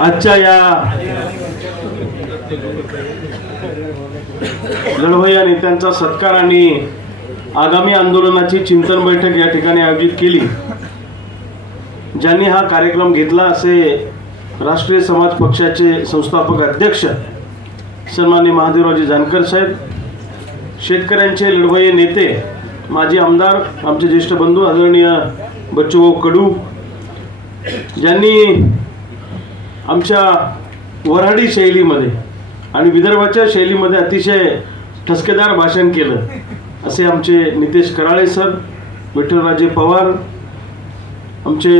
आजच्या या लढवय्या नेत्यांचा सत्कार आणि आगामी आंदोलनाची चिंतन बैठक या ठिकाणी आयोजित केली ज्यांनी हा कार्यक्रम घेतला असे राष्ट्रीय समाज पक्षाचे संस्थापक अध्यक्ष सन्मान्य महादेवराजे जानकर साहेब शेतकऱ्यांचे लढवय्ये नेते माजी आमदार आमचे ज्येष्ठ बंधू आदरणीय बच्चूभाऊ कडू ज्यांनी आमच्या वऱ्हाडी शैलीमध्ये आणि विदर्भाच्या शैलीमध्ये अतिशय ठसकेदार भाषण केलं असे आमचे नितेश कराळे सर विठ्ठलराजे पवार आमचे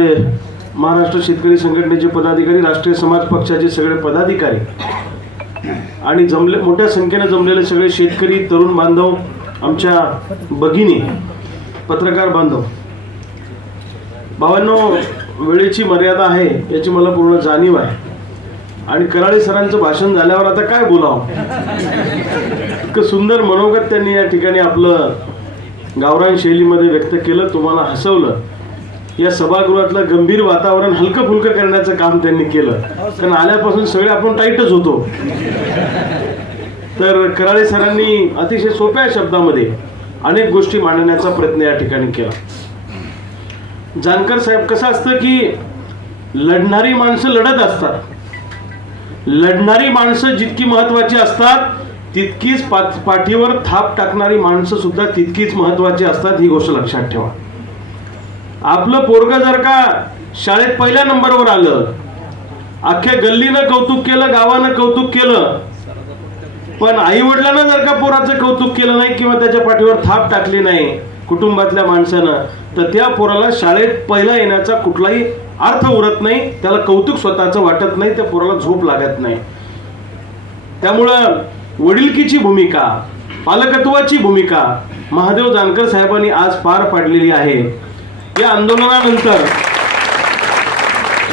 महाराष्ट्र शेतकरी संघटनेचे पदाधिकारी राष्ट्रीय समाज पक्षाचे सगळे पदाधिकारी आणि जमले मोठ्या संख्येने जमलेले सगळे शेतकरी तरुण बांधव आमच्या भगिनी पत्रकार बांधव भावांनो वेळेची मर्यादा आहे याची मला पूर्ण जाणीव आहे आणि कराळे सरांचं भाषण झाल्यावर आता काय बोलावं इतकं सुंदर मनोगत त्यांनी या ठिकाणी आपलं गावरान शैलीमध्ये व्यक्त केलं तुम्हाला हसवलं या सभागृहातलं गंभीर वातावरण हलकं फुलकं करण्याचं काम त्यांनी केलं कारण आल्यापासून सगळे आपण टाईटच होतो तर कराळे सरांनी अतिशय सोप्या शब्दामध्ये अनेक गोष्टी मांडण्याचा प्रयत्न या ठिकाणी केला जानकर साहेब कसं असतं की लढणारी माणसं लढत असतात लढणारी माणसं जितकी महत्वाची असतात तितकीच पाठीवर थाप टाकणारी माणसं सुद्धा तितकीच महत्वाची असतात ही गोष्ट लक्षात ठेवा आपलं पोरग जर का शाळेत पहिल्या नंबरवर आलं अख्ख्या गल्लीनं कौतुक केलं गावानं कौतुक केलं पण आई वडिलांना जर का पोराचं कौतुक केलं नाही किंवा त्याच्या पाठीवर थाप टाकली नाही कुटुंबातल्या माणसानं तर त्या पोराला शाळेत पहिला येण्याचा कुठलाही अर्थ उरत नाही त्याला कौतुक स्वतःचं वाटत नाही त्या पोराला झोप लागत नाही त्यामुळं वडीलकीची भूमिका पालकत्वाची भूमिका महादेव जानकर साहेबांनी आज पार पाडलेली आहे या आंदोलनानंतर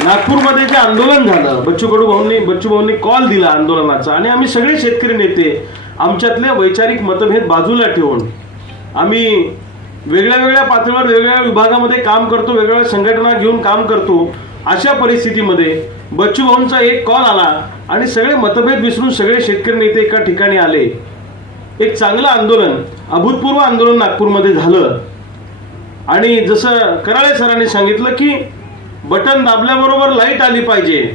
नागपूरमध्ये जे आंदोलन झालं बच्चू कडू भाऊंनी बच्चू भाऊंनी कॉल दिला आंदोलनाचा आणि आम्ही सगळे शेतकरी नेते आमच्यातले वैचारिक मतभेद बाजूला ठेवून आम्ही वेगळ्या वेगळ्या पातळीवर वेगवेगळ्या विभागामध्ये काम करतो वेगवेगळ्या संघटना घेऊन काम करतो अशा परिस्थितीमध्ये बच्चू भाऊंचा एक कॉल आला आणि सगळे मतभेद विसरून सगळे शेतकरी नेते एका ठिकाणी आले एक चांगलं आंदोलन अभूतपूर्व आंदोलन नागपूरमध्ये झालं आणि जसं कराळे सरांनी सांगितलं की बटन दाबल्याबरोबर लाईट आली पाहिजे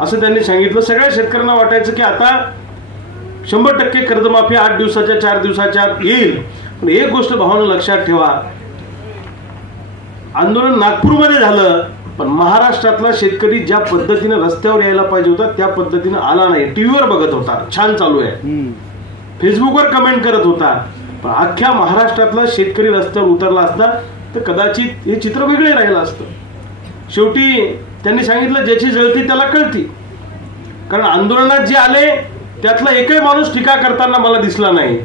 असं त्यांनी सांगितलं सगळ्या शेतकऱ्यांना वाटायचं की आता शंभर टक्के कर्जमाफी आठ दिवसाच्या चार दिवसाच्या येईल पण एक गोष्ट भावानं लक्षात ठेवा आंदोलन नागपूरमध्ये झालं पण महाराष्ट्रातला शेतकरी ज्या पद्धतीनं रस्त्यावर यायला पाहिजे होता त्या पद्धतीनं आला नाही टीव्हीवर बघत होता छान चालू आहे फेसबुकवर कमेंट करत होता पण अख्ख्या महाराष्ट्रातला शेतकरी रस्त्यावर उतरला असता तर कदाचित हे चित्र वेगळे राहिलं असतं शेवटी त्यांनी सांगितलं ज्याची जळती त्याला कळती कारण आंदोलनात जे आले त्यातला एकही माणूस टीका करताना मला दिसला नाही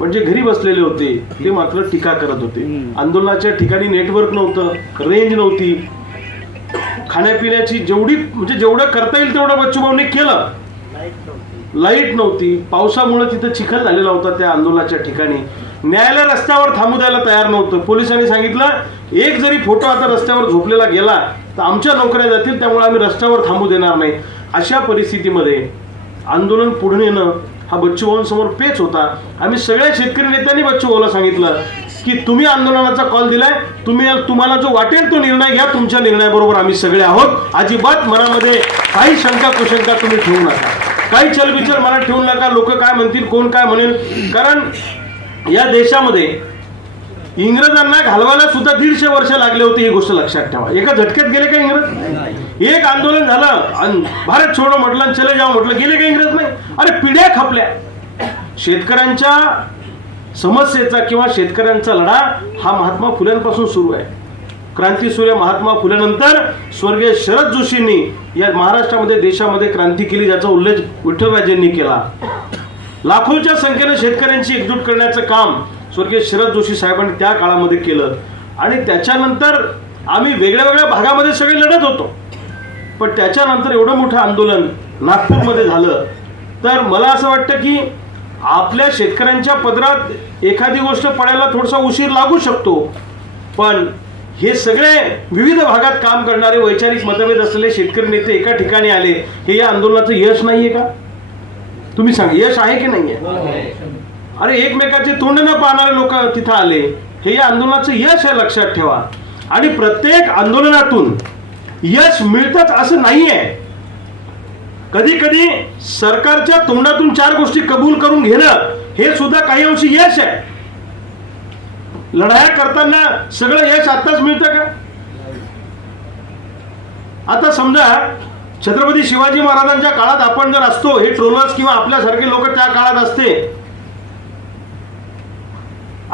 पण जे घरी बसलेले होते ते मात्र टीका करत होते आंदोलनाच्या ठिकाणी नेटवर्क नव्हतं रेंज नव्हती खाण्यापिण्याची जेवढी म्हणजे जेवढं करता येईल तेवढं बच्चूभाऊने केलं लाईट नव्हती पावसामुळे तिथं चिखल झालेला होता त्या आंदोलनाच्या ठिकाणी न्यायालय रस्त्यावर थांबू द्यायला तयार नव्हतं पोलिसांनी सांगितलं एक जरी फोटो आता रस्त्यावर झोपलेला गेला तर आमच्या नोकऱ्या जातील त्यामुळे आम्ही रस्त्यावर थांबू देणार नाही अशा परिस्थितीमध्ये आंदोलन पुढे नेणं हा समोर पेच होता आम्ही सगळ्या शेतकरी नेत्यांनी बच्चू भाऊला सांगितलं की तुम्ही आंदोलनाचा कॉल दिलाय तुम्ही तुम्हाला जो वाटेल तो निर्णय घ्या तुमच्या निर्णयाबरोबर आम्ही सगळे आहोत अजिबात मनामध्ये काही शंका कुशंका तुम्ही ठेवू नका काही चलबिचल मनात ठेवू नका लोक काय म्हणतील कोण काय म्हणेल कारण या देशामध्ये इंग्रजांना घालवायला सुद्धा दीडशे वर्ष लागले होते ही गोष्ट लक्षात ठेवा एका झटक्यात गेले का इंग्रज एक आंदोलन झालं भारत छोडो म्हटलं चले जाव म्हटलं गेले का इंग्रज नाही अरे पिढ्या खपल्या शेतकऱ्यांच्या समस्येचा किंवा शेतकऱ्यांचा लढा हा महात्मा फुल्यांपासून सुरू आहे क्रांती सूर्य महात्मा फुल्यानंतर स्वर्गीय शरद जोशींनी या महाराष्ट्रामध्ये देशामध्ये क्रांती केली ज्याचा उल्लेख विठ्ठलराजेंनी केला लाखोच्या संख्येने शेतकऱ्यांची एकजूट करण्याचं काम स्वर्गीय शरद जोशी साहेबांनी त्या काळामध्ये केलं आणि त्याच्यानंतर आम्ही वेगळ्या वेगळ्या भागामध्ये सगळे लढत होतो पण त्याच्यानंतर एवढं मोठं आंदोलन नागपूरमध्ये झालं तर मला असं वाटतं की आपल्या शेतकऱ्यांच्या पदरात एखादी गोष्ट पडायला थोडासा उशीर लागू शकतो पण हे सगळे विविध भागात काम करणारे वैचारिक मतभेद असलेले शेतकरी नेते एका ठिकाणी आले हे या आंदोलनाचं यश नाहीये का तुम्ही सांगा यश आहे की नाही आहे हो, हो. अरे एकमेकाचे तोंड न पाहणारे लोक तिथं आले हे या आंदोलनाचं यश आहे लक्षात ठेवा आणि प्रत्येक आंदोलनातून यश मिळतच असं नाही आहे कधी कधी सरकारच्या तोंडातून चार गोष्टी कबूल करून घेणं हे सुद्धा काही अंशी यश आहे लढाया करताना सगळं यश आत्ताच मिळतं का आता समजा छत्रपती शिवाजी महाराजांच्या काळात आपण जर असतो हे ट्रोलर्स किंवा आपल्यासारखे लोक त्या काळात असते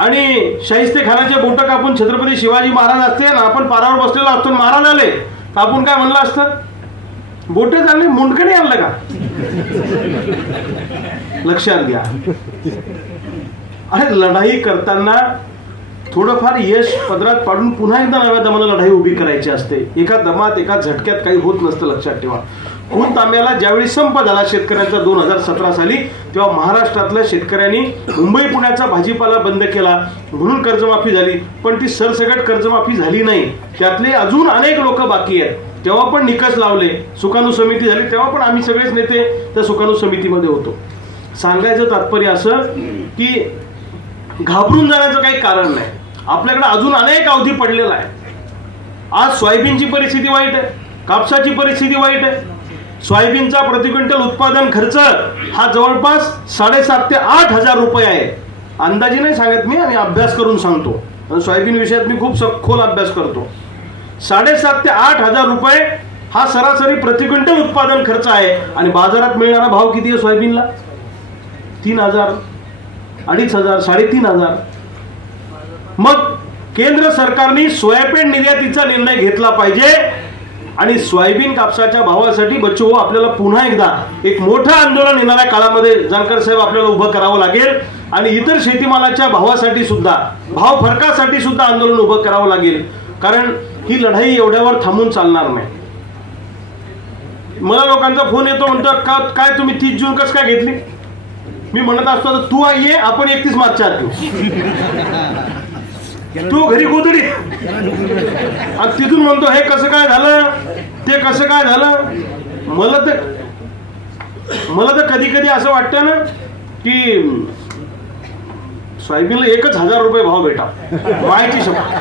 आणि शाहिस्ते खानाचे बोट कापून छत्रपती शिवाजी महाराज असते ना आपण पारावर बसलेलो असतो महाराज आले तर आपण काय म्हणलं असतं बोट चालले मुंडकणी आणलं का लक्षात घ्या अरे लढाई करताना थोडंफार यश पदरात पाडून पुन्हा एकदा नव्या दमाला लढाई उभी करायची असते एका दमात एका झटक्यात काही होत नसतं लक्षात ठेवा खून तांब्याला ज्यावेळी संप झाला शेतकऱ्यांचा दोन हजार सतरा साली तेव्हा महाराष्ट्रातल्या शेतकऱ्यांनी मुंबई पुण्याचा भाजीपाला बंद केला म्हणून कर्जमाफी झाली पण ती सरसकट कर्जमाफी झाली नाही त्यातले अजून अनेक लोक बाकी आहेत तेव्हा पण निकष लावले सुकाणू समिती झाली तेव्हा पण आम्ही सगळेच नेते त्या सुकाणू समितीमध्ये होतो सांगायचं तात्पर्य असं की घाबरून जाण्याचं काही कारण नाही आपल्याकडे अजून अनेक अवधी पडलेला आहे आज सोयाबीनची परिस्थिती वाईट आहे कापसाची परिस्थिती वाईट आहे सोयाबीनचा प्रति क्विंटल उत्पादन खर्च हा जवळपास साडेसात ते आठ हजार रुपये आहे अंदाजे नाही सांगत मी आणि अभ्यास करून सांगतो सोयाबीन विषयात मी खूप सखोल अभ्यास करतो साडेसात ते आठ हजार रुपये हा सरासरी प्रति क्विंटल उत्पादन खर्च आहे आणि बाजारात मिळणारा भाव किती आहे सोयाबीनला तीन हजार अडीच हजार साडेतीन हजार मग केंद्र सरकारने सोयाबीन निर्यातीचा निर्णय घेतला पाहिजे आणि सोयाबीन कापसाच्या भावासाठी बच्चू हो आपल्याला पुन्हा एकदा एक मोठं आंदोलन येणाऱ्या काळामध्ये जानकर साहेब आपल्याला उभं करावं लागेल आणि इतर शेतीमालाच्या भावासाठी सुद्धा भाव फरकासाठी सुद्धा आंदोलन उभं करावं लागेल कारण ही लढाई एवढ्यावर थांबून चालणार नाही मला लोकांचा फोन येतो म्हणतो का काय तुम्ही तीस जून कसं काय घेतली मी म्हणत असतो तू आई आपण एकतीस मार्चच्या आत तू घरी गोदडी आणि तिथून म्हणतो हे कसं काय झालं ते कसं काय झालं मला तर मला तर कधी कधी असं वाटतं ना की सोयाबीनला एकच हजार रुपये भाव भेटा व्हायची शब्द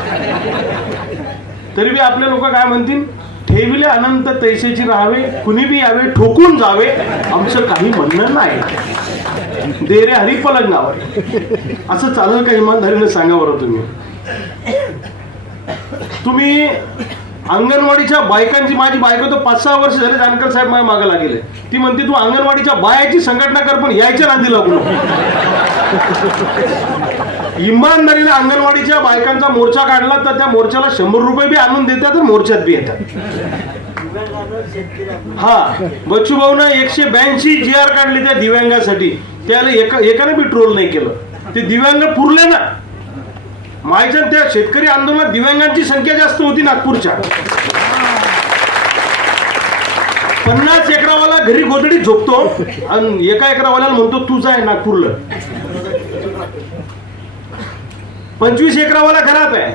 तरी बी आपले लोक काय म्हणतील ठेविले अनंत तैसेची राहावे कुणी बी यावे ठोकून जावे आमचं काही म्हणणं नाही देरे हरी पलंगावर असं चालेल का इमानदारीने सांगा बरं तुम्ही तुम्ही अंगणवाडीच्या बायकांची माझी बायको तर पाच सहा वर्ष झाले जानकर साहेब माझ्या मागे लागेल ती म्हणते तू अंगणवाडीच्या बायाची संघटना कर पण यायच्या नांदी लागू इमानदारीला अंगणवाडीच्या बायकांचा मोर्चा काढला तर त्या मोर्चाला शंभर रुपये बी आणून देतात तर मोर्चात बी येतात हा बच्चू ना एकशे ब्याऐंशी जी आर काढली त्या दिव्यांगासाठी त्याला एकाने बी ट्रोल नाही केलं ते दिव्यांग पुरले ना मायचंद त्या शेतकरी आंदोलनात दिव्यांगांची संख्या जास्त होती नागपूरच्या पन्नास एकरावाला घरी गोदडी झोपतो आणि एका एकरावाल्याला म्हणतो तू जाय नागपूरला पंचवीस एकरावाला घरात आहे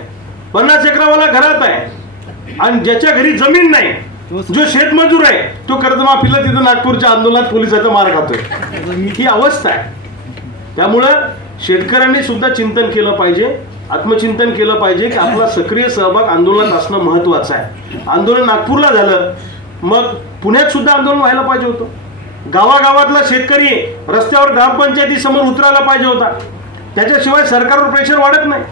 पन्नास एकरावाला घरात आहे आणि ज्याच्या घरी जमीन नाही जो शेतमजूर आहे तो कर्जमाफीला तिथं नागपूरच्या आंदोलनात पोलिसाचा मार खातोय ही अवस्था आहे त्यामुळं शेतकऱ्यांनी सुद्धा चिंतन केलं पाहिजे आत्मचिंतन केलं पाहिजे की आपला सक्रिय सहभाग आंदोलनात असणं महत्त्वाचं आहे आंदोलन नागपूरला झालं मग पुण्यात सुद्धा आंदोलन व्हायला पाहिजे होतं गावागावातला शेतकरी रस्त्यावर ग्रामपंचायती समोर उतरायला पाहिजे होता त्याच्याशिवाय सरकारवर प्रेशर वाढत नाही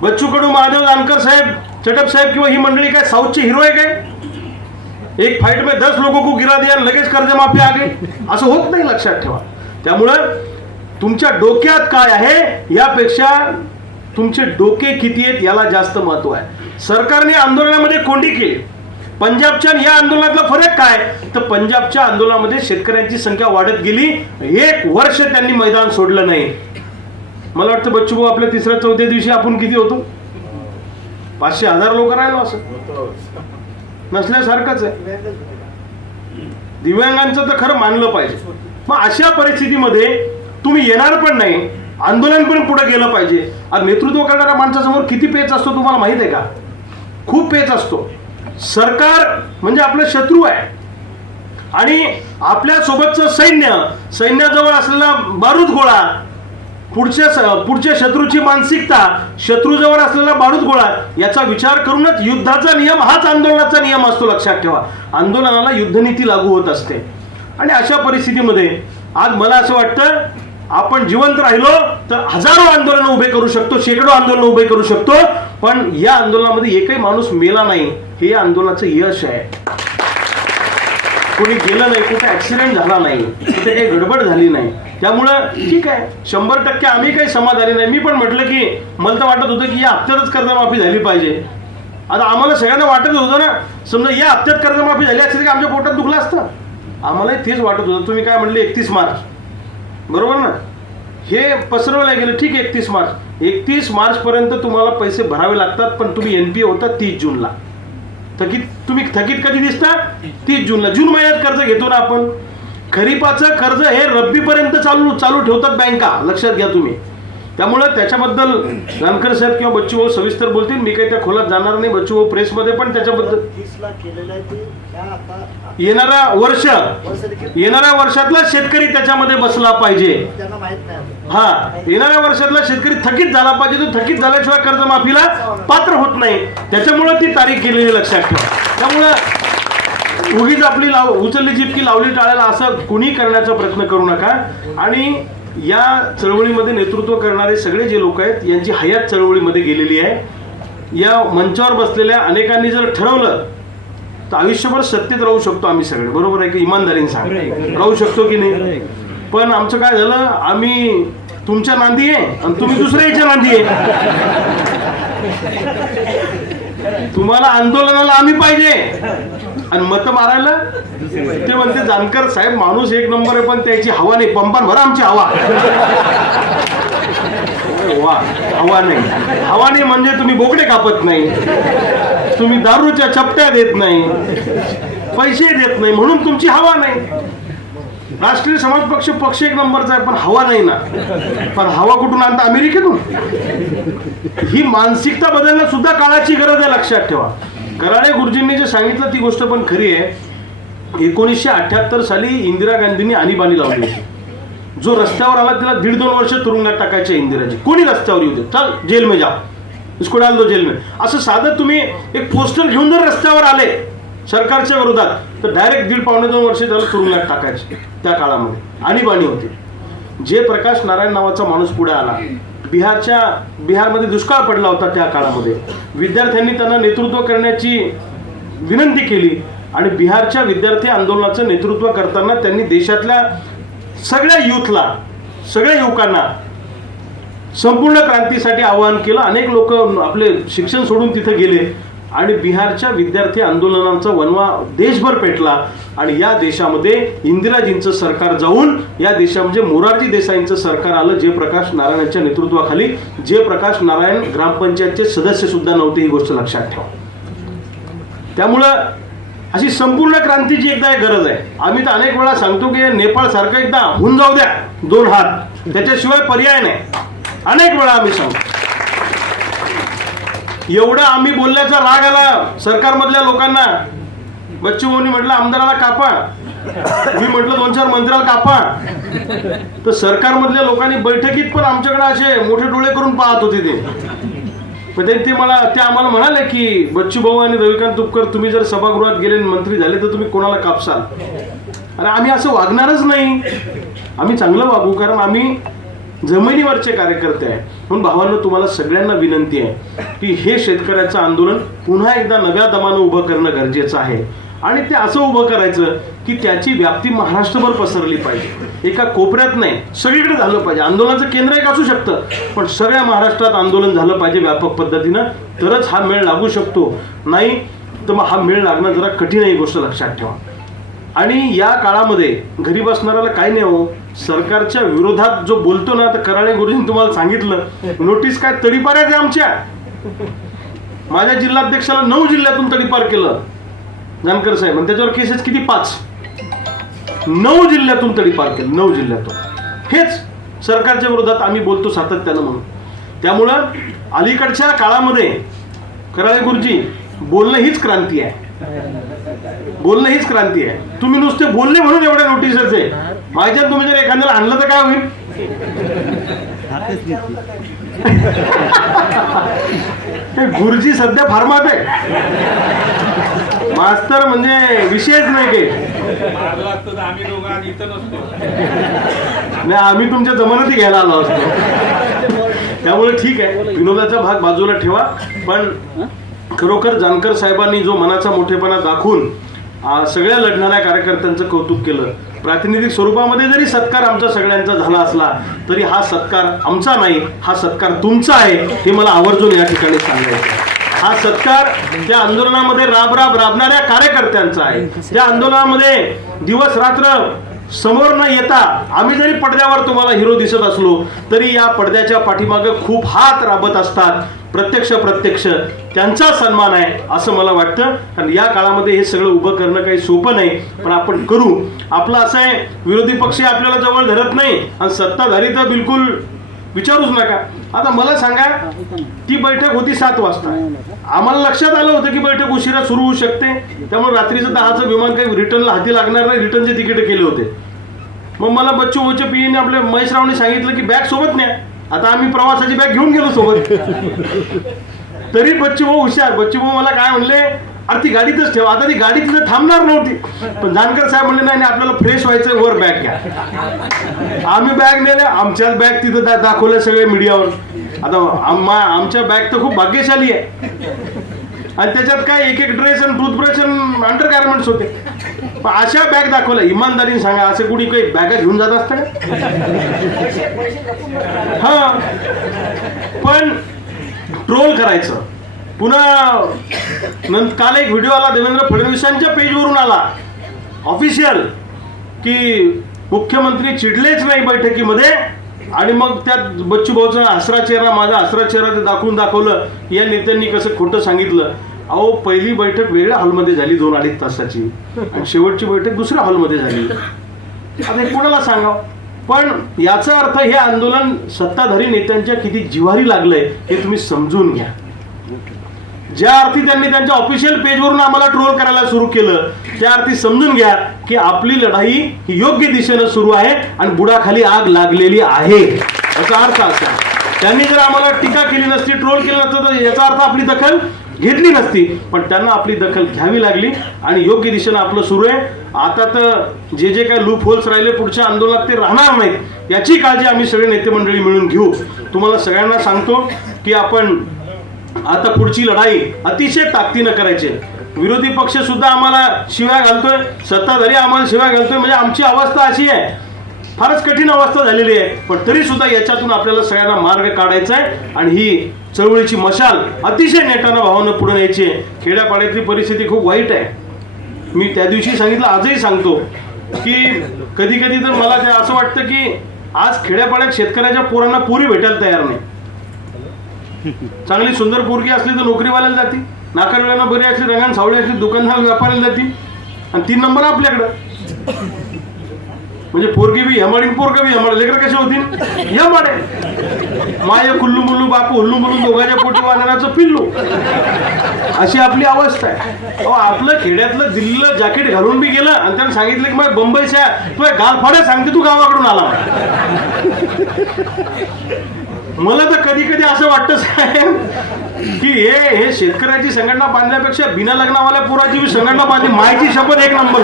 बच्चू कडू महादेव जानकर साहेब चटप साहेब किंवा ही मंडळी काय साऊथची हिरो आहे काय एक फाईट मध्ये दस लोक को गिरा दिया लगेच कर्जमाफी आगे असं होत नाही लक्षात ठेवा त्यामुळं तुमच्या डोक्यात काय आहे यापेक्षा तुमचे डोके किती आहेत याला जास्त महत्व आहे सरकारने आंदोलनामध्ये कोंडी केली पंजाबच्या या आंदोलनातला फरक काय तर पंजाबच्या आंदोलनामध्ये शेतकऱ्यांची संख्या वाढत गेली एक वर्ष त्यांनी मैदान सोडलं नाही मला वाटतं बच्चू भाऊ आपल्या तिसऱ्या चौथ्या दिवशी आपण किती होतो पाचशे हजार लोक राहिलो असं नसल्यासारखंच आहे दिव्यांगांचं तर खरं मानलं पाहिजे मग अशा परिस्थितीमध्ये तुम्ही येणार पण नाही आंदोलन पण पुढे गेलं पाहिजे नेतृत्व करणाऱ्या माणसासमोर किती पेच असतो तुम्हाला माहित आहे का खूप पेच असतो सरकार म्हणजे आपला शत्रू आहे आणि आपल्या सोबतचं सैन्य सैन्याजवळ असलेला बारूद गोळा पुढच्या पुढच्या शत्रूची मानसिकता शत्रूजवळ असलेला बारूद गोळा याचा विचार करूनच युद्धाचा नियम हाच आंदोलनाचा नियम असतो लक्षात ठेवा आंदोलनाला युद्धनीती लागू होत असते आणि अशा परिस्थितीमध्ये आज मला असं वाटतं आपण जिवंत राहिलो तर हजारो आंदोलन उभे करू शकतो शेकडो आंदोलन उभे करू शकतो पण या आंदोलनामध्ये एकही माणूस मेला नाही हे या आंदोलनाचं यश आहे कोणी गेलं नाही कुठे ऍक्सिडेंट झाला नाही कुठे काही गडबड झाली नाही त्यामुळं ठीक आहे शंभर टक्के आम्ही काही समाधानी नाही मी पण म्हटलं की मला तर वाटत होतं की या हप्त्यातच कर्जमाफी झाली पाहिजे आता आम्हाला सगळ्यांना वाटत होतं ना समजा या हप्त्यात कर्जमाफी झाली असते की आमच्या पोटात दुखलं असतं आम्हालाही तेच वाटत होतं तुम्ही काय म्हणले एकतीस मार्च बरोबर ना हे पसरवलं गेलं ठीक आहे एकतीस मार्च एकतीस मार्च पर्यंत तुम्हाला पैसे भरावे लागतात पण तुम्ही एन पी ए होता तीस जूनला थकीत तुम्ही थकीत कधी दिसता तीस जूनला जून महिन्यात कर्ज घेतो ना आपण खरीपाचं कर्ज हे रब्बीपर्यंत चालू चालू ठेवतात बँका लक्षात घ्या तुम्ही त्यामुळं त्याच्याबद्दल जानकर साहेब किंवा बच्चू भाऊ सविस्तर बोलतील मी काही त्या खोलात जाणार नाही बच्चू भाऊ मध्ये पण त्याच्याबद्दल येणाऱ्या वर्ष येणाऱ्या वर्षातला शेतकरी त्याच्यामध्ये बसला पाहिजे हा येणाऱ्या वर्षातला शेतकरी थकीत झाला पाहिजे तो थकीत झाल्याशिवाय कर्जमाफीला पात्र होत नाही त्याच्यामुळं ती तारीख केलेली लक्षात ठेवा त्यामुळं उगीच आपली लाव उचलली जितकी लावली टाळायला असं कुणी करण्याचा प्रयत्न करू नका आणि या चळवळीमध्ये नेतृत्व करणारे सगळे जे लोक आहेत यांची हयात चळवळीमध्ये गेलेली आहे या मंचावर बसलेल्या अनेकांनी जर ठरवलं तर आयुष्यभर सत्तेत राहू शकतो आम्ही सगळे बरोबर आहे की इमानदारीने सांग राहू शकतो की नाही पण आमचं काय झालं आम्ही तुमच्या नांदी आहे आणि तुम्ही दुसऱ्या याच्या नांदी आहे तुम्हाला आंदोलनाला आम्ही पाहिजे आणि मतं मारायला ते म्हणते जानकर साहेब माणूस एक नंबर आहे पण त्याची हवा नाही पंपान भरा आमची हवा वा हवा नाही हवा नाही म्हणजे तुम्ही बोकडे कापत नाही तुम्ही दारूच्या चपट्या देत नाही पैसे देत नाही म्हणून तुमची हवा नाही राष्ट्रीय समाज पक्ष पक्ष एक नंबरचा आहे पण हवा नाही ना पण हवा कुठून आणता अमेरिकेतून ही मानसिकता बदलणं सुद्धा काळाची गरज आहे लक्षात ठेवा कराळे गुरुजींनी जे सांगितलं ती गोष्ट पण खरी आहे एकोणीसशे अठ्याहत्तर साली इंदिरा गांधींनी आणीबाणी लावली होती जो रस्त्यावर आला त्याला दीड दोन वर्ष तुरुंगात टाकायचे इंदिराजी कोणी रस्त्यावर येऊ दे चल जेल जा इसको डाल दो जेल में असं साधं तुम्ही एक पोस्टर घेऊन जर रस्त्यावर आले सरकारच्या विरोधात तर डायरेक्ट दीड पावणे दोन वर्ष त्याला तुरुंगात टाकायचे त्या काळामध्ये आणीबाणी होती जे प्रकाश नारायण नावाचा माणूस पुढे आला बिहारच्या बिहारमध्ये दुष्काळ पडला होता त्या काळामध्ये विद्यार्थ्यांनी त्यांना नेतृत्व करण्याची विनंती केली आणि बिहारच्या विद्यार्थी आंदोलनाचं नेतृत्व करताना त्यांनी देशातल्या सगळ्या युथला सगळ्या युवकांना संपूर्ण क्रांतीसाठी आवाहन केलं अनेक लोक आपले शिक्षण सोडून तिथे गेले आणि बिहारच्या विद्यार्थी आंदोलनांचा वनवा देशभर पेटला आणि या देशामध्ये इंदिराजींचं सरकार जाऊन या देशामध्ये मोरारजी देसाईंचं सरकार आलं जे प्रकाश नारायण नेतृत्वाखाली जे प्रकाश नारायण ग्रामपंचायतचे सदस्य सुद्धा नव्हते ही गोष्ट लक्षात ठेवा त्यामुळं अशी संपूर्ण क्रांतीची एकदा एक गरज आहे आम्ही तर अनेक वेळा सांगतो की नेपाळ सारखं एकदा होऊन जाऊ द्या दोन हात त्याच्याशिवाय पर्याय नाही अनेक वेळा आम्ही सांगतो एवढा आम्ही बोलल्याचा राग आला सरकारमधल्या लोकांना बच्चू मोनी म्हटलं आमदाराला कापा मी म्हटलं दोन चार मंत्र्याला कापा तर सरकारमधल्या लोकांनी बैठकीत पण आमच्याकडे असे मोठे डोळे करून पाहत होते ते पण ते मला ते आम्हाला म्हणाले की बच्चू भाऊ आणि रविकांत तुपकर तुम्ही जर सभागृहात गेले मंत्री झाले तर तुम्ही कोणाला कापसाल अरे आम्ही असं वागणारच नाही आम्ही चांगलं वागू कारण आम्ही जमिनीवरचे कार्यकर्ते आहे म्हणून भावांना तुम्हाला सगळ्यांना विनंती आहे की हे शेतकऱ्याचं आंदोलन पुन्हा एकदा नव्या दमानं उभं करणं गरजेचं आहे आणि ते असं उभं करायचं की त्याची व्याप्ती महाराष्ट्रभर पसरली पाहिजे एका कोपऱ्यात नाही सगळीकडे झालं पाहिजे आंदोलनाचं केंद्र एक असू शकतं पण सगळ्या महाराष्ट्रात आंदोलन झालं पाहिजे व्यापक पद्धतीनं तरच हा मेळ लागू शकतो नाही तर मग हा मेळ लागणं जरा कठीण ही गोष्ट लक्षात ठेवा आणि या काळामध्ये घरी बसणाऱ्याला काय नाही हो सरकारच्या विरोधात जो बोलतो ना तर कराळे गुरुजींनी तुम्हाला सांगितलं नोटीस काय तडीपार आहे आमच्या माझ्या जिल्हाध्यक्षाला नऊ जिल्ह्यातून तडीपार केलं जानकर साहेब म्हणजे त्याच्यावर केसेस किती पाच नऊ जिल्ह्यातून तरी पार केलं नऊ जिल्ह्यातून हेच सरकारच्या विरोधात आम्ही बोलतो सातत्यानं म्हणून त्यामुळं अलीकडच्या काळामध्ये कराळे गुरुजी बोलणं हीच क्रांती आहे बोलणं हीच क्रांती आहे तुम्ही नुसते बोलले म्हणून एवढ्या नोटीस आहे माझ्यात तुम्ही जर एखाद्याला आणलं तर काय होईल गुरुजी सध्या फार आहे मास्तर म्हणजे विषयच नाही ते नाही आम्ही तुमच्या जमानती घ्यायला आलो असतो त्यामुळे ठीक आहे विनोदाचा भाग बाजूला ठेवा पण खरोखर जानकर साहेबांनी जो मनाचा मोठेपणा दाखवून सगळ्या लढणाऱ्या कार्यकर्त्यांचं कौतुक केलं प्रातिनिधिक स्वरूपामध्ये जरी सत्कार आमचा सगळ्यांचा झाला असला तरी हा सत्कार आमचा नाही हा सत्कार तुमचा आहे हे मला आवर्जून या ठिकाणी सांगायचं हा सत्कार त्या आंदोलनामध्ये राब राब राबणाऱ्या कार्यकर्त्यांचा आहे त्या आंदोलनामध्ये दिवस रात्र समोर न येता आम्ही जरी पडद्यावर तुम्हाला हिरो दिसत असलो तरी या पडद्याच्या पाठीमागे खूप हात राबत असतात प्रत्यक्ष प्रत्यक्ष त्यांचा सन्मान आहे असं मला वाटतं कारण या काळामध्ये हे सगळं उभं करणं काही सोपं नाही पण आपण करू आपलं असं आहे विरोधी पक्ष आपल्याला जवळ धरत नाही आणि सत्ताधारी तर बिलकुल विचारूच नका आता मला सांगा ती बैठक होती सात वाजता आम्हाला लक्षात आलं होतं की बैठक उशिरा सुरू होऊ शकते त्यामुळे रात्रीचं दहाचं विमान काही रिटर्नला हाती लागणार नाही रिटर्नचे तिकीट केले होते मग मला बच्चू बोच्चू पीने आपल्या रावने सांगितलं की बॅग सोबत नाही आता आम्ही प्रवासाची बॅग घेऊन गेलो सोबत तरी बच्चू भाऊ हुशार बच्चू भाऊ मला काय म्हणले अरे ती गाडीतच ठेवा आता ती गाडी तिथं थांबणार नव्हती पण जानकर साहेब म्हणले नाही आपल्याला फ्रेश व्हायचं वर बॅग घ्या आम्ही बॅग नेल्या आमच्या बॅग तिथं दा दाखवल्या सगळ्या मीडियावर आता आमच्या बॅग तर खूप भाग्यशाली आहे आणि त्याच्यात काय एक एक ड्रेस आणि टूथब्रश आणि गार्मेंट्स होते पण अशा बॅग दाखवल्या इमानदारीने सांगा असे कुणी काही बॅगा घेऊन जात असतं का हा पण ट्रोल करायचं पुन्हा काल एक व्हिडिओ आला देवेंद्र फडणवीसांच्या पेजवरून आला ऑफिशियल की मुख्यमंत्री चिडलेच नाही बैठकीमध्ये आणि मग त्यात बच्चू भाऊचा हसरा चेहरा माझा हसरा चेहरा ते दाखवून दाखवलं या नेत्यांनी कसं खोटं सांगितलं अहो पहिली बैठक वेगळ्या हॉलमध्ये झाली दोन अडीच तासाची आणि शेवटची बैठक दुसऱ्या हॉलमध्ये झाली आता हे कोणाला सांगावं पण याचा अर्थ हे आंदोलन सत्ताधारी नेत्यांच्या किती जिवारी लागलंय हे तुम्ही समजून घ्या ज्या अर्थी त्यांनी त्यांच्या ऑफिशियल पेजवरून आम्हाला ट्रोल करायला सुरू केलं त्या अर्थी समजून घ्या की आपली लढाई ही योग्य दिशेनं सुरू आहे आणि बुडाखाली आग लागलेली आहे असा अर्थ असा त्यांनी जर आम्हाला टीका केली नसती ट्रोल केली नसतं तर याचा अर्थ आपली दखल घेतली नसती पण त्यांना आपली दखल घ्यावी लागली आणि योग्य दिशेनं आपलं सुरू आहे आता तर जे जे काय लूप होल्स राहिले पुढच्या आंदोलनात ते राहणार नाहीत याची काळजी आम्ही सगळे नेते मंडळी मिळून घेऊ तुम्हाला सगळ्यांना सांगतो की आपण आता पुढची लढाई अतिशय ताकदीनं करायची विरोधी पक्ष सुद्धा आम्हाला शिवाय घालतोय सत्ताधारी आम्हाला शिवाय घालतोय म्हणजे आमची अवस्था अशी आहे फारच कठीण अवस्था झालेली आहे पण तरी सुद्धा याच्यातून आपल्याला सगळ्यांना मार्ग काढायचा आहे आणि ही चळवळीची मशाल अतिशय नेटानं भावानं पुढे न्यायची आहे खेड्यापाड्यातली परिस्थिती खूप वाईट आहे मी त्या दिवशी सांगितलं आजही सांगतो की कधी कधी तर मला असं वाटतं की आज खेड्यापाड्यात शेतकऱ्याच्या पोरांना पुरी भेटायला तयार नाही चांगली सुंदर पोरगी असली तर नोकरीवाल्याला जाती नाकाडव्याला बरी असली रंगान सावळी असली दुकानदार व्यापाऱ्याला जाती आणि तीन नंबर आपल्याकडं म्हणजे पोरगी बी हमाडी पोरगा बी हमाड लेकर कसे होतील हमाडे माय कुल्लू मुल्लू बापू हुल्लू मुल्लू दोघांच्या पोटी वाहनाचं पिल्लू अशी आपली अवस्था आहे अहो आपलं खेड्यातलं दिल्लीला जॅकेट घालून बी गेलं आणि त्याने सांगितलं की बंबईच्या बंबई तू गाल फाड्या सांगते तू गावाकडून आला मला तर कधी कधी असं वाटत साहेब की हे हे शेतकऱ्याची संघटना बांधल्यापेक्षा बिना लग्नावाल्या पुराची मी संघटना बांधली मायची शपथ एक नंबर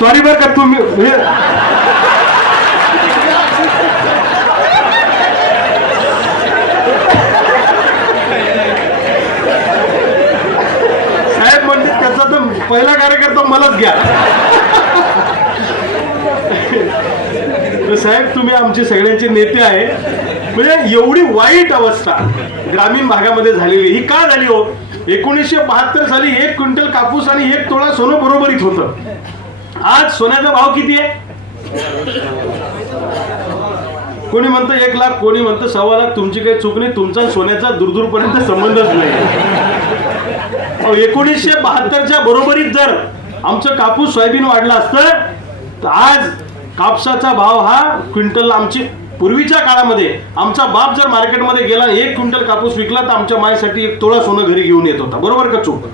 सॉरी बर का तुम्ही साहेब म्हणजे त्याचा तर पहिला कार्यकर्ता मलाच घ्या साहेब तुम्ही आमचे सगळ्यांचे नेते आहे म्हणजे एवढी वाईट अवस्था ग्रामीण भागामध्ये झालेली ही का झाली हो एकोणीसशे बहात्तर साली एक क्विंटल कापूस आणि एक तोळा सोनं बरोबरीत होत आज सोन्याचा भाव किती आहे कोणी म्हणतं एक लाख कोणी म्हणतं सव्वा लाख तुमची काही चूक नाही तुमचा सोन्याचा दूरदूरपर्यंत संबंधच नाही एकोणीसशे बहात्तरच्या बरोबरीत जर आमचं कापूस सोयाबीन वाढलं असतं तर आज कापसाचा भाव हा क्विंटल आमची पूर्वीच्या काळामध्ये आमचा बाप जर मार्केटमध्ये गेला एक क्विंटल कापूस विकला तर आमच्या मायसाठी एक तोळा सोनं घरी घेऊन येत होता बरोबर का चूक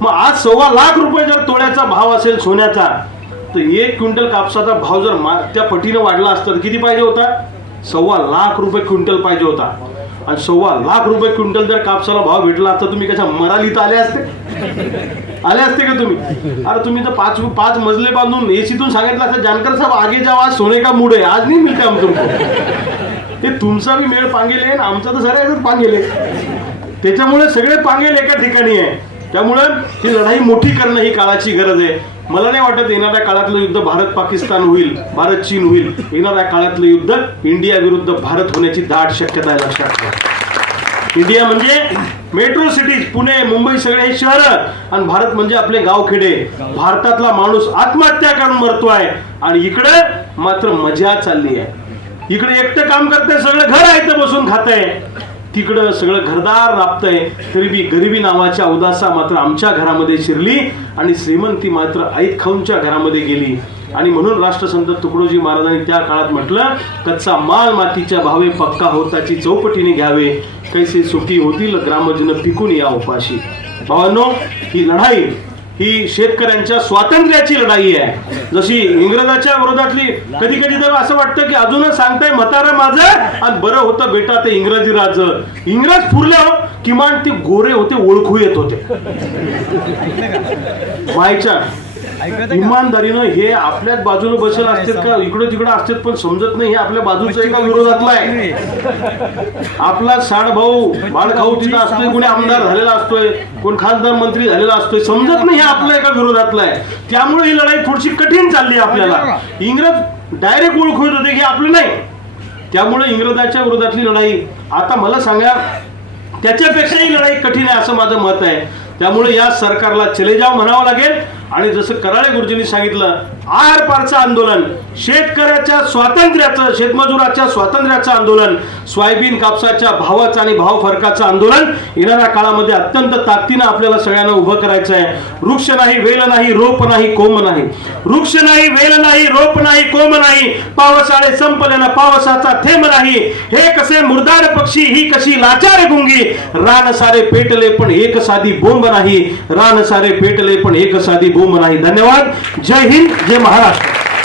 मग आज सव्वा लाख रुपये जर तोळ्याचा भाव असेल सोन्याचा तर एक क्विंटल कापसाचा भाव जर मा त्या पटीनं वाढला असता तर किती पाहिजे होता सव्वा लाख रुपये क्विंटल पाहिजे होता आणि सव्वा लाख रुपये क्विंटल जर कापसाला भाव भेटला असता तुम्ही कशा मरालीत आले असते आले असते का तुम्ही अरे तुम्ही तर पाच पाच मजले बांधून एसीतून सांगितलं असं जानकर साहेब आगे जाव आज सोने का मुड आहे आज नाही मिळते आमचं ते तुमचा बी मेळ पांगेले आणि आमचा तर पांगेल पांगेले त्याच्यामुळे सगळे पांगेल एका ठिकाणी आहे त्यामुळे ही लढाई मोठी करणं ही काळाची गरज आहे मला नाही वाटत येणाऱ्या काळातलं युद्ध भारत पाकिस्तान होईल भारत चीन होईल येणाऱ्या काळातलं युद्ध इंडिया विरुद्ध भारत होण्याची दाट शक्यता आहे लक्षात इंडिया म्हणजे मेट्रो सिटीज पुणे मुंबई सगळे हे शहर आणि भारत म्हणजे आपले गावखेडे भारतातला माणूस आत्महत्या करून मरतोय आणि इकडे मात्र मजा चालली आहे इकडे एकटं काम करते सगळं घर आहे बसून खात तिकडं सगळं घरदार राबतंय गरिबी गरिबी नावाच्या उदासा मात्र आमच्या घरामध्ये शिरली आणि श्रीमंती मात्र आईत खाऊनच्या घरामध्ये गेली आणि म्हणून राष्ट्रसंत तुकडोजी महाराजांनी त्या काळात म्हटलं कच्चा माल मातीच्या भावे पक्का होताची चौपटीने घ्यावे कैसे सुखी होतील ग्रामजन पिकून या उपाशी भावांनो ही लढाई ही शेतकऱ्यांच्या स्वातंत्र्याची लढाई आहे जशी इंग्रजाच्या विरोधातली कधी कधी तर असं वाटतं की अजूनच सांगताय मतारा माझं आणि बरं होतं बेटा ते इंग्रजी राज इंग्रज फुरले हो किमान ते गोरे होते ओळखू येत होते व्हायच्या इमानदारीनं हे आपल्याच बाजूला बसेल असतात का इकडे तिकडं असतात पण समजत नाही हे आपल्या बाजूचं एका विरोधातला आहे आपला साडभाऊ भाऊ तिथं असतोय कोणी आमदार झालेला असतोय कोण खासदार मंत्री झालेला असतोय समजत नाही हे आपल्या एका विरोधातला आहे त्यामुळे ही लढाई थोडीशी कठीण चालली आपल्याला इंग्रज डायरेक्ट ओळखत होते की आपलं नाही त्यामुळे इंग्रजाच्या विरोधातली लढाई आता मला सांगा त्याच्यापेक्षाही लढाई कठीण आहे असं माझं मत आहे त्यामुळे या सरकारला चले म्हणावं लागेल आणि जसं कराळे गुरुजींनी सांगितलं आर पारचं आंदोलन शेतकऱ्याच्या स्वातंत्र्याचं शेतमजुराच्या स्वातंत्र्याचं आंदोलन सोयाबीन कापसाच्या भावाचं आणि भाव फरकाचं आंदोलन येणाऱ्या काळामध्ये अत्यंत ताकदीनं आपल्याला सगळ्यांना उभं करायचं आहे वृक्ष नाही वेल नाही रोप नाही कोम नाही वृक्ष नाही वेल नाही रोप नाही कोम नाही पावसाळे पावसाचा थेंब नाही हे कसे मृदार पक्षी ही कशी लाचार गुंगी रान सारे पेटले पण एक साधी बोंब नाही रान सारे पेटले पण एक साधी बोंब नाही धन्यवाद जय हिंद जय महाराष्ट्र